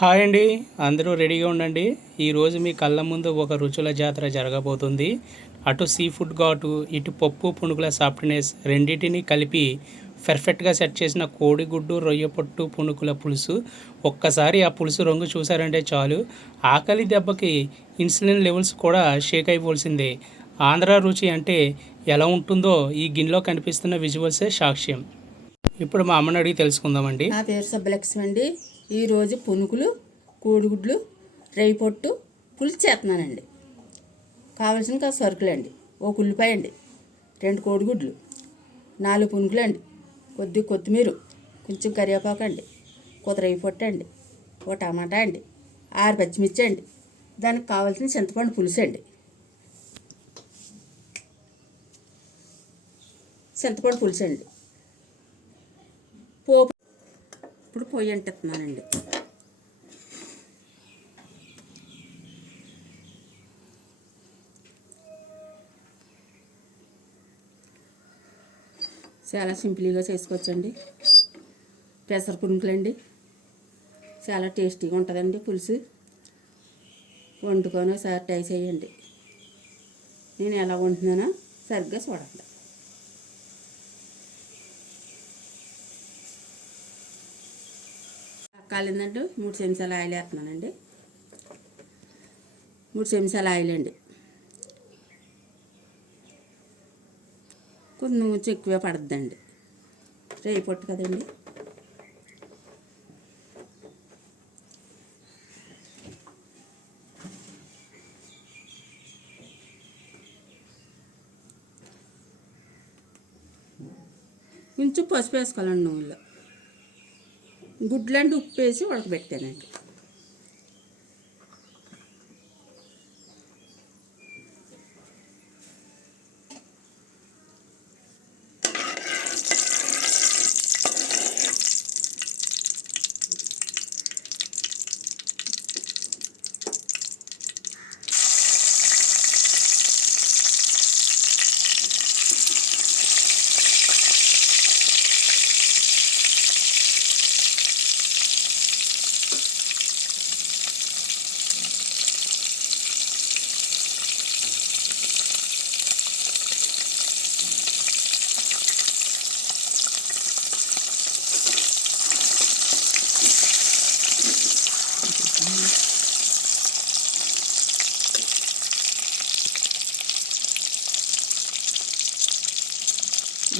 Hi అండి. అందరూ రెడీగా ఉండండి. ఈరోజు మీ కళ్ళ ముందు ఒక రుచుల జాతర జరగబోతుంది. అటు సీ ఫుడ్ ఘాటు, ఇటు పప్పు పునుగుల సాఫ్ట్నెస్ రెండింటిని కలిపి పర్ఫెక్ట్గా సెట్ చేసిన కోడిగుడ్డు రొయ్య పొట్టు పునుగుల పులుసు. ఒక్కసారి ఆ పులుసు రంగు చూసారంటే చాలు, ఆకలి దెబ్బకి ఇన్సులిన్ లెవెల్స్ కూడా షేక్ అయిపోవాల్సిందే. ఆంధ్ర రుచి అంటే ఎలా ఉంటుందో ఈ గిన్నెలో కనిపిస్తున్న విజువల్సే సాక్ష్యం. ఇప్పుడు మా అమ్మని అడిగి తెలుసుకుందామండి. నా పేరు సబ్బలక్ష్మి అండి. ఈరోజు పునుగులు, కోడిగుడ్లు, రొయ్య పొట్టు పులుసు చేస్తున్నానండి. కావలసిన సరుకులు అండి: ఒక ఉల్లిపాయ అండి, 2 కోడిగుడ్లు, 4 పునుగులు అండి, కొద్ది కొత్తిమీర, కొంచెం కరివేపాకు అండి, కొత్త రొయ్య పొట్టు అండి, ఒక టమాటా అండి, 6 పచ్చిమిర్చి అండి, దానికి కావాల్సిన చింతపండు పులుసు అండి, పోపు. ఇప్పుడు పొయ్యి అంటున్నానండి. చాలా సింపుల్గా చేసుకోవచ్చండి. పెసర పునుకులండి, చాలా టేస్టీగా ఉంటుందండి పులుసు. వండుకొని ఒకసారి ట్రై చేయండి. నేను ఎలా వండుతున్నానో సరిగ్గా చూడండి. కాలిందంటే 3 చెంచాల ఆయిల్ వేస్తున్నానండి. 3 చెంచాల ఆయిల్ అండి. కొంచెం ఎక్కువే పడుతుందండి, రొయ్య పొట్టు కదండి. కొంచెం పసుపు వేసుకోవాలండి నూనెలో. గుడ్లండి ఉప్పు వేసి ఉడకబెట్టానండి.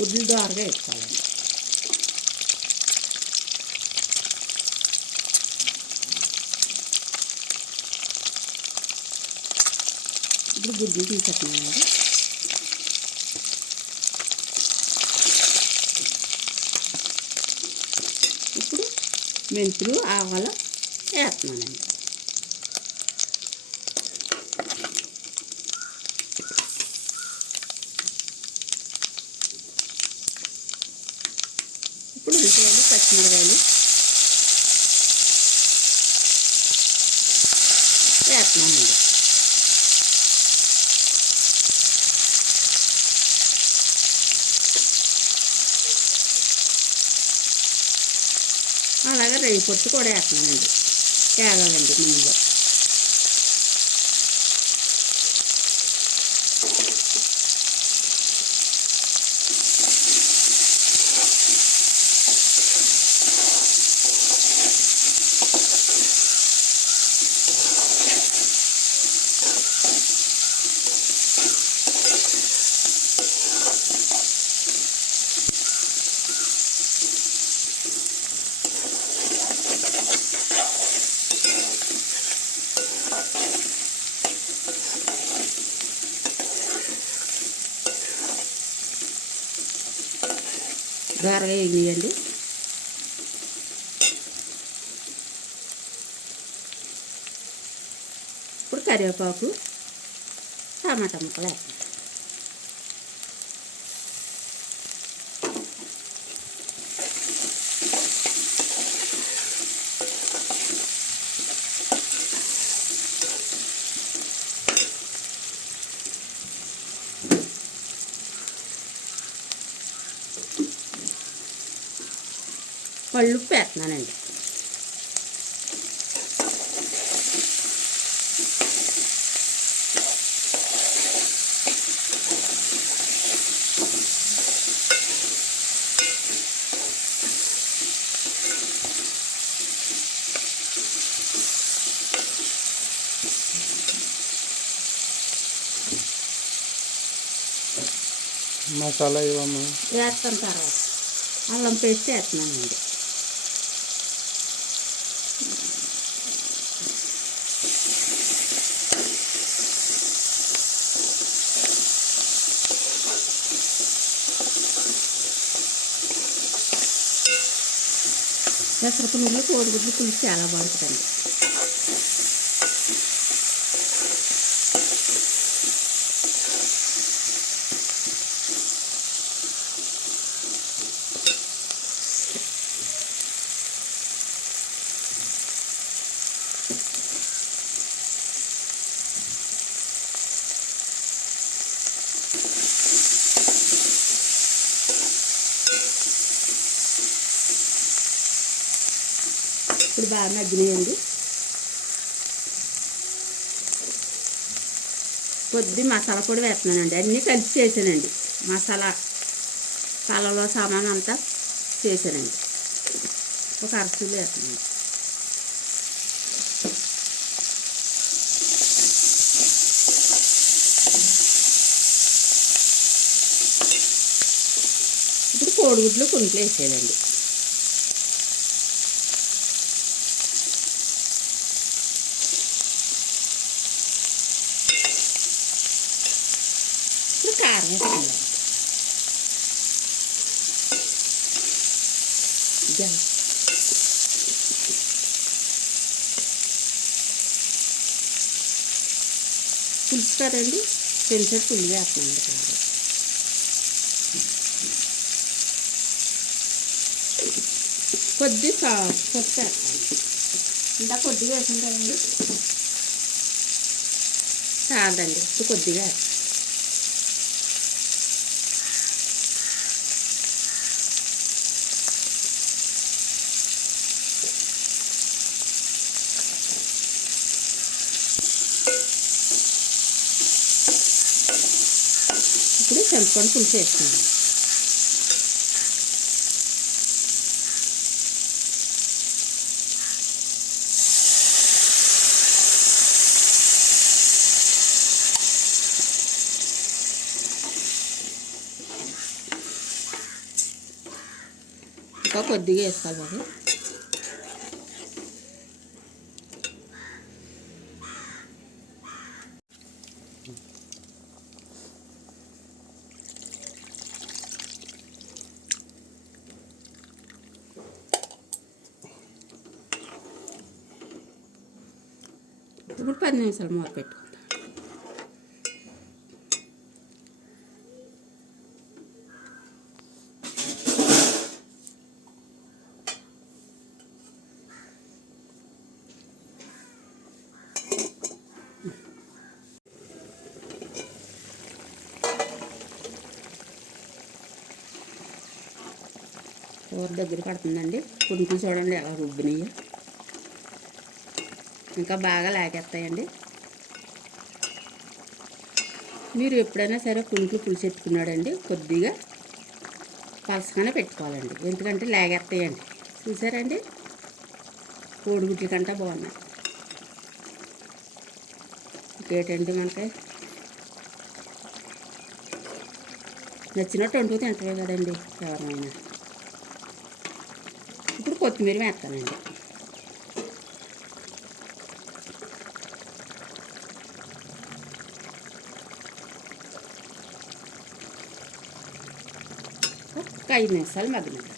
గుడ్లు దోరగా వేసుకోవాలండి. ఇప్పుడు గుడ్లు తీసేస్తున్నానండి. ఇప్పుడు మెంతులు ఆవాలు వేస్తున్నానండి. ఇప్పుడు ఉల్లిపాయలు, పచ్చిమిరకాయలు వేస్తున్నానండి. అలాగే రొయ్య పొట్టు కూడా వేస్తున్నానండి. తేగాలండి నూనెలో. దోరగా వేయండి. ఇప్పుడు కరివేపాకు, టమాటా ముక్కలు వేస్తాం. కళ్ళుప్పు వేస్తున్నానండి. మసాలా ఇవ్వమ్మా. వేస్తాను తర్వాత అల్లం పేస్ట్ వేస్తున్నానండి. పెసరపప్పులు కోడిగుడ్లు పులుసు చాలా బాగుంటుందండి. ఇప్పుడు బాగా మగ్గినాయండి. కొద్ది మసాలా పొడి వేస్తున్నానండి. అన్నీ కలిపి చేశానండి. మసాలా కలలో సామాన్ అంతా చేశానండి. ఒక అరకిలో వేస్తున్నాను. ఇప్పుడు కోడిగుడ్లు పునుకులు వేసేయాలండి. ఇప్పుడు కారం వేసుకోవాలి. పులుసు కదండి, కొంచెం పుల్లిగా వేస్తున్నాండి కారం. కొద్దిగా వేస్తాను. ఇంకా కొద్దిగా వేసాను కదండి, చాలండి. ఇప్పుడు కొద్దిగా ఇప్పుడు చింతపండు పులుసు వేస్తున్నాను. ఇంకా కొద్దిగా వేసుకోవాలి బాబు. ఇప్పుడు 10 నిమిషాలు మూత పెట్టుకుంటాం. కూర దగ్గర పడుతుందండి. పునుకులు చూడండి ఎలా రుబ్బినాయో. ఇంకా బాగా లాగేస్తాయండి. మీరు ఎప్పుడైనా సరే పునుకులు పులుసు ఎత్తుకున్నాడండి కొద్దిగా పలసగానే పెట్టుకోవాలండి. ఎందుకంటే లాగేస్తాయండి. చూసారండి, కోడిగుడ్ల కంటే బాగున్నాయి. ఇంకేంటండి, మనకి నచ్చినట్టు వండుకు తింటవే కదండి ఎవరైనా. ఇప్పుడు కొత్తిమీర వేస్తానండి. ఒక 5 నిమిషాలు మగ్గినండి.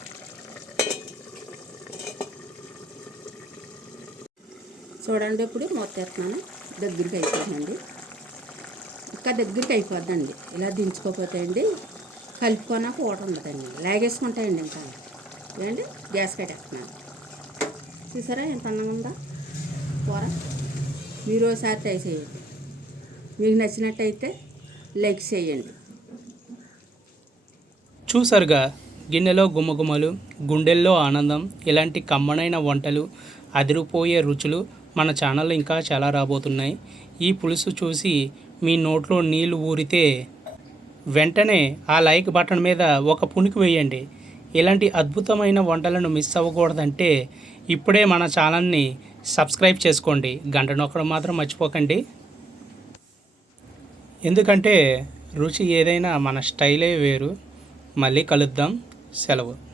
చూడండి, ఇప్పుడు మూత వేస్తున్నాను. దగ్గరికి అయిపోతుందండి. ఇంకా దగ్గరికి అయిపోద్దండి. ఇలా దించుకోకపోతే అండి కలుపుకొన పూట ఉండదండి, లాగేసుకుంటాయండి. ఇంకా ఏమండి, గ్యాస్ కట్టేస్తున్నాను. చూసారా ఎంత అందంగా ఉందా కూర. మీరు ఒకసారి ట్రై చేయండి. మీకు నచ్చినట్టయితే లైక్ చేయండి. చూసారుగా, గిన్నెలో గుమ్మగుమ్మలు, గుండెల్లో ఆనందం. ఇలాంటి కమ్మనైన వంటలు, అదిరిపోయే రుచులు మన ఛానల్లో ఇంకా చాలా రాబోతున్నాయి. ఈ పులుసు చూసి మీ నోట్లో నీళ్లు ఊరితే వెంటనే ఆ లైక్ బటన్ మీద ఒక పుణికి వేయండి. ఇలాంటి అద్భుతమైన వంటలను మిస్ అవ్వకూడదంటే ఇప్పుడే మన ఛానల్ని సబ్స్క్రైబ్ చేసుకోండి. గంట నొక్కడం మాత్రం మర్చిపోకండి. ఎందుకంటే రుచి ఏదైనా మన స్టైలే వేరు. మళ్ళీ కలుద్దాం. సెలవు.